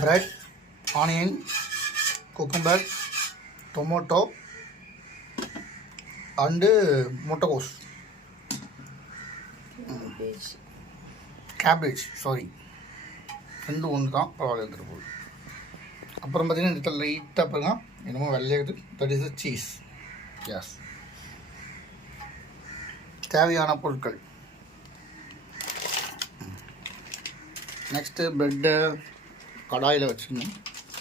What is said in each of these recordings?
bread, onion, cucumber, tomato, and முட்டைகோஸ். Cabbage sorry ரெண்டு ஒன்று தான் பரவாயில்ல எடுத்துகிட்டு போகுது அப்புறம் பார்த்தீங்கன்னா இந்த லைட்டாக பாருங்க. என்னமோ வெள்ளையாகுது தட் இஸ் சீஸ் எஸ் தேவையான பொருட்கள். நெக்ஸ்ட்டு ப்ரெட்டை கடாயில் வச்சுக்கணும்.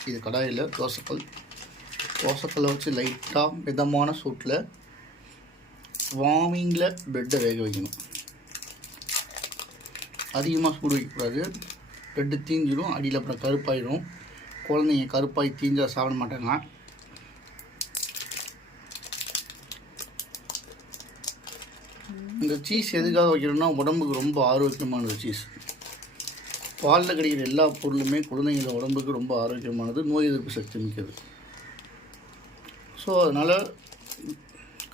இது கடாயில் தோசைக்கல். தோசைக்கல்லை வச்சு லைட்டாக மிதமான சூட்டில் வார்மிங்கில் ப்ரெட்டை வேக வைக்கணும். அதிகமாக சூடு வைக்கக்கூடாது. ப்ரெட்டு தீஞ்சிடும் அடியில் அப்புறம் கருப்பாயிடும் குழந்தைங்க கருப்பாய் தீஞ்சால் சாப்பிட மாட்டாங்க. இந்த சீஸ் எதுக்காக வைக்கணும்னா உடம்புக்கு ரொம்ப ஆரோக்கியமானது சீஸ் பாலில் கிடைக்கிற எல்லா பொருளுமே குழந்தைங்கள உடம்புக்கு ரொம்ப ஆரோக்கியமானது நோய் எதிர்ப்பு சக்தி மிக்கது. ஸோ அதனால்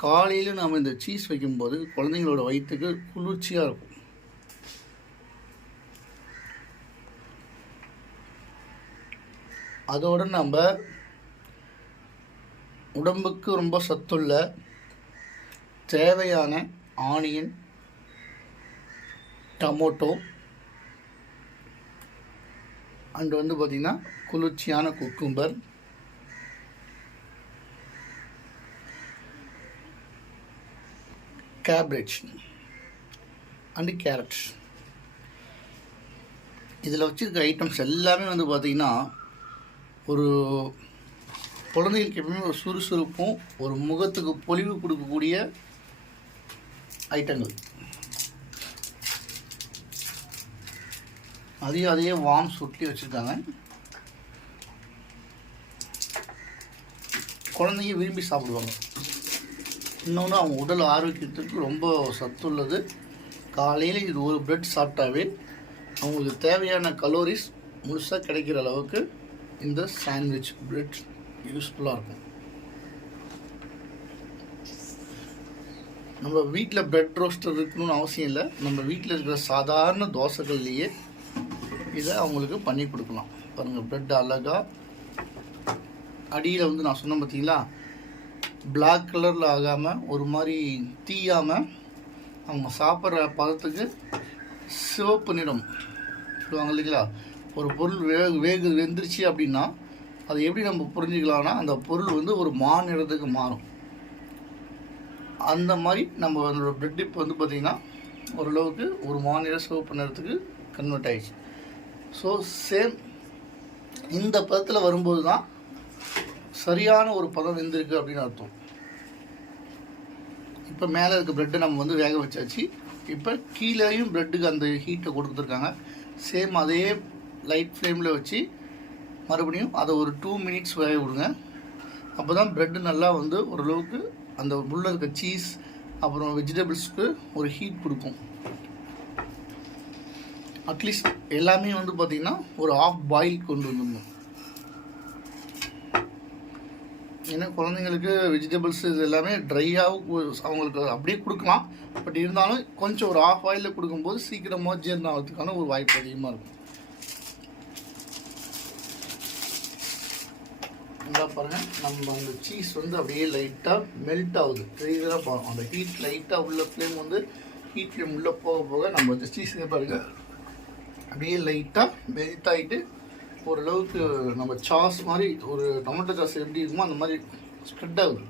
காலையில் நாம் இந்த சீஸ் வைக்கும்போது குழந்தைங்களோட வயிற்றுக்கு குளிர்ச்சியாக இருக்கும். அதோடு நம்ம உடம்புக்கு ரொம்ப சத்துள்ள தேவையான ஆனியன் டமோட்டோ அண்டு வந்து பார்த்திங்கன்னா குளிர்ச்சியான குக்கும்பர். கேப்ரேஜ் அண்டு கேரட் இதில் வச்சுருக்க ஐட்டம்ஸ் எல்லாமே வந்து பார்த்திங்கன்னா ஒரு குழந்தைகளுக்கு எப்பவுமே ஒரு சுறுசுறுப்பும் ஒரு முகத்துக்கு பொலிவு கொடுக்கக்கூடிய ஐட்டங்கள் அதையும் அதையே வார்ம் சுட்டி வச்சுருக்காங்க. குழந்தைங்க விரும்பி சாப்பிடுவாங்க. இன்னொன்று அவங்க உடல் ஆரோக்கியத்துக்கு ரொம்ப சத்துள்ளது. காலையில் இது ஒரு பிரெட் சாப்பிட்டாவே அவங்களுக்கு தேவையான கலோரிஸ் முழுசாக கிடைக்கிற அளவுக்கு இந்த சாண்ட்விச் பிரெட் யூஸ்ஃபுல்லாக இருக்கும். நம்ம வீட்டில் பிரெட் ரோஸ்டர் இருக்கணும்னு அவசியம் இல்லை. நம்ம வீட்டில் இருக்கிற சாதாரண தோசைகள்லேயே இதை அவங்களுக்கு பண்ணி கொடுக்கலாம் பாருங்கள் ப்ரெட் அழகாக அடியில் வந்து நான் சொன்னேன் பார்த்தீங்களா பிளாக் கலரில் ஆகாமல் ஒரு மாதிரி தீயாமல் அவங்க சாப்பிட்ற பதத்துக்கு சிவப்பு நிறம் சொல்லுவாங்க இல்லைங்களா? ஒரு பொருள் வேக வேகு வெந்துருச்சு அப்படின்னா அதை எப்படி நம்ம புரிஞ்சுக்கலாம்னா அந்த பொருள் வந்து ஒரு மா நிறத்துக்கு மாறும். அந்த மாதிரி நம்ம அதோட ப்ரெட் இப்போ வந்து பார்த்திங்கன்னா ஓரளவுக்கு ஒரு மாநில சிவப்பு நிறத்துக்கு கன்வெர்ட் ஆகிடுச்சு ஸோ சேம் இந்த பதத்தில் வரும்போது தான் சரியான ஒரு பதம் வெந்திருக்கு அப்படின்னு அர்த்தம். இப்போ மேலே இருக்க ப்ரெட்டை நம்ம வந்து வேக வச்சாச்சு. இப்போ கீழேயும் ப்ரெட்டுக்கு அந்த ஹீட்டை கொடுத்துருக்காங்க. சேம் அதே லைட் ஃப்ளேமில் வச்சு மறுபடியும் அதை ஒரு டூ மினிட்ஸ் வேக விடுங்க. அப்போ தான் ப்ரெட்டு நல்லா வந்து ஓரளவுக்கு அந்த உள்ள இருக்க சீஸ் அப்புறம் வெஜிடபிள்ஸ்க்கு ஒரு ஹீட் கொடுக்கும். அட்லீஸ்ட் எல்லாமே வந்து பார்த்திங்கன்னா ஒரு ஆஃப் பாயில் கொண்டு வந்துடணும். ஏன்னா குழந்தைங்களுக்கு வெஜிடபிள்ஸ் இது எல்லாமே ட்ரையாகவும் அவங்களுக்கு அப்படியே கொடுக்கலாம். பட் இருந்தாலும் கொஞ்சம் ஒரு ஆஃப் ஆயிலில் கொடுக்கும்போது சீக்கிரமாக ஜீரணம் ஆகிறதுக்கான ஒரு வாய்ப்பு அதிகமாக இருக்கும். நல்லா பாருங்கள் நம்ம அந்த சீஸ் வந்து அப்படியே லைட்டாக மெல்ட் ஆகுது. தெரியுதுன்னா பார்க்கணும் அந்த ஹீட் லைட்டாக உள்ள ஃப்ளேம் வந்து ஹீட் ஃப்ளேம் உள்ளே போக போக நம்ம அந்த சீஸ் பாருங்கள் அப்படியே லைட்டாக மெல்ட் ஆகிட்டு ஓரளவுக்கு நம்ம சாஸ் மாதிரி ஒரு டொமேட்டோ சாஸ் எப்படி இருக்குமோ அந்த மாதிரி ஸ்ப்ரெட் ஆகுது.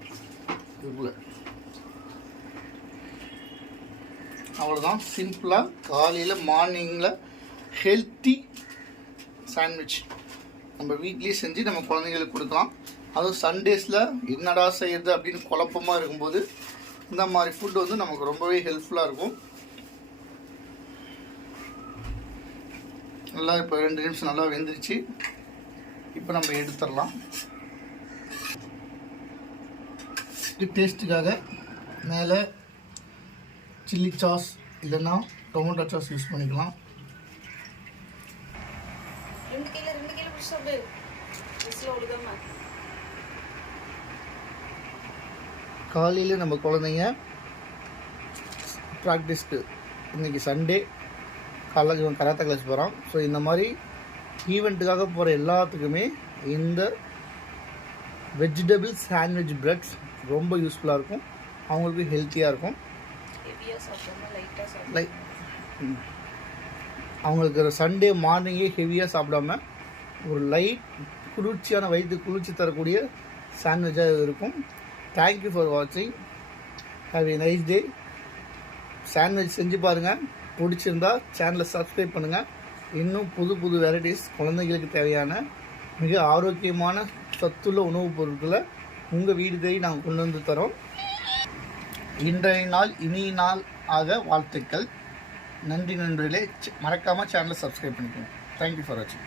இதுக்குள்ள. அவ்வளோதான் சிம்பிளாக காலையில் மார்னிங்கில் ஹெல்த்தி சாண்ட்விச் நம்ம வீட்லேயே செஞ்சு நம்ம குழந்தைங்களுக்கு கொடுக்கலாம். அதுவும் சண்டேஸில் என்னடா செய்யறது அப்படின்னு குழப்பமாக இருக்கும்போது இந்த மாதிரி ஃபுட் வந்து நமக்கு ரொம்பவே ஹெல்ப்ஃபுல்லாக இருக்கும். நல்லா இப்போ ரெண்டு நிமிஷம் நல்லா வெந்துருச்சு. இப்போ நம்ம எடுத்துடலாம். இது டேஸ்ட்டுக்காக மேலே சில்லி சாஸ் இல்லைன்னா டொமேட்டோ சாஸ் யூஸ் பண்ணிக்கலாம். காலையில் நம்ம குழந்தைங்க ப்ராக்டிஸ்க்கு இன்றைக்கி சண்டே காலைல இவன் கராத்தே கிளாஸ் போகிறான் ஸோ இந்த மாதிரி ஈவெண்ட்டுக்காக போகிற எல்லாத்துக்குமே இந்த வெஜிடபிள் சாண்ட்விச் பிரெட்ஸ் ரொம்ப யூஸ்ஃபுல்லாக இருக்கும். அவங்களுக்கு ஹெல்த்தியாக இருக்கும். லைக் அவங்களுக்கு சண்டே மார்னிங்கே ஹெவியாக சாப்பிடாம ஒரு லைட் குளிர்ச்சியான வயிற்று குளிர்ச்சி தரக்கூடிய சாண்ட்விச்சாக இருக்கும். தேங்க்யூ ஃபார் வாட்சிங் have a nice day sandwich செஞ்சு பாருங்கள் பிடிச்சிருந்தா சேனலை சப்ஸ்கிரைப் பண்ணுங்கள் இன்னும் புது புது வெரைட்டிஸ் குழந்தைகளுக்கு தேவையான மிக ஆரோக்கியமான சத்துள்ள உணவுப் பொருட்களை உங்கள் வீடு தேடி நாங்கள் கொண்டு வந்து தரோம். இன்றைய நாள் இனிய நாள் ஆக வாழ்த்துக்கள். நன்றி நண்பர்களே. மறக்காமல் சேனலை சப்ஸ்கிரைப் பண்ணிக்கோங்க. தேங்க்யூ ஃபார் வாட்சிங்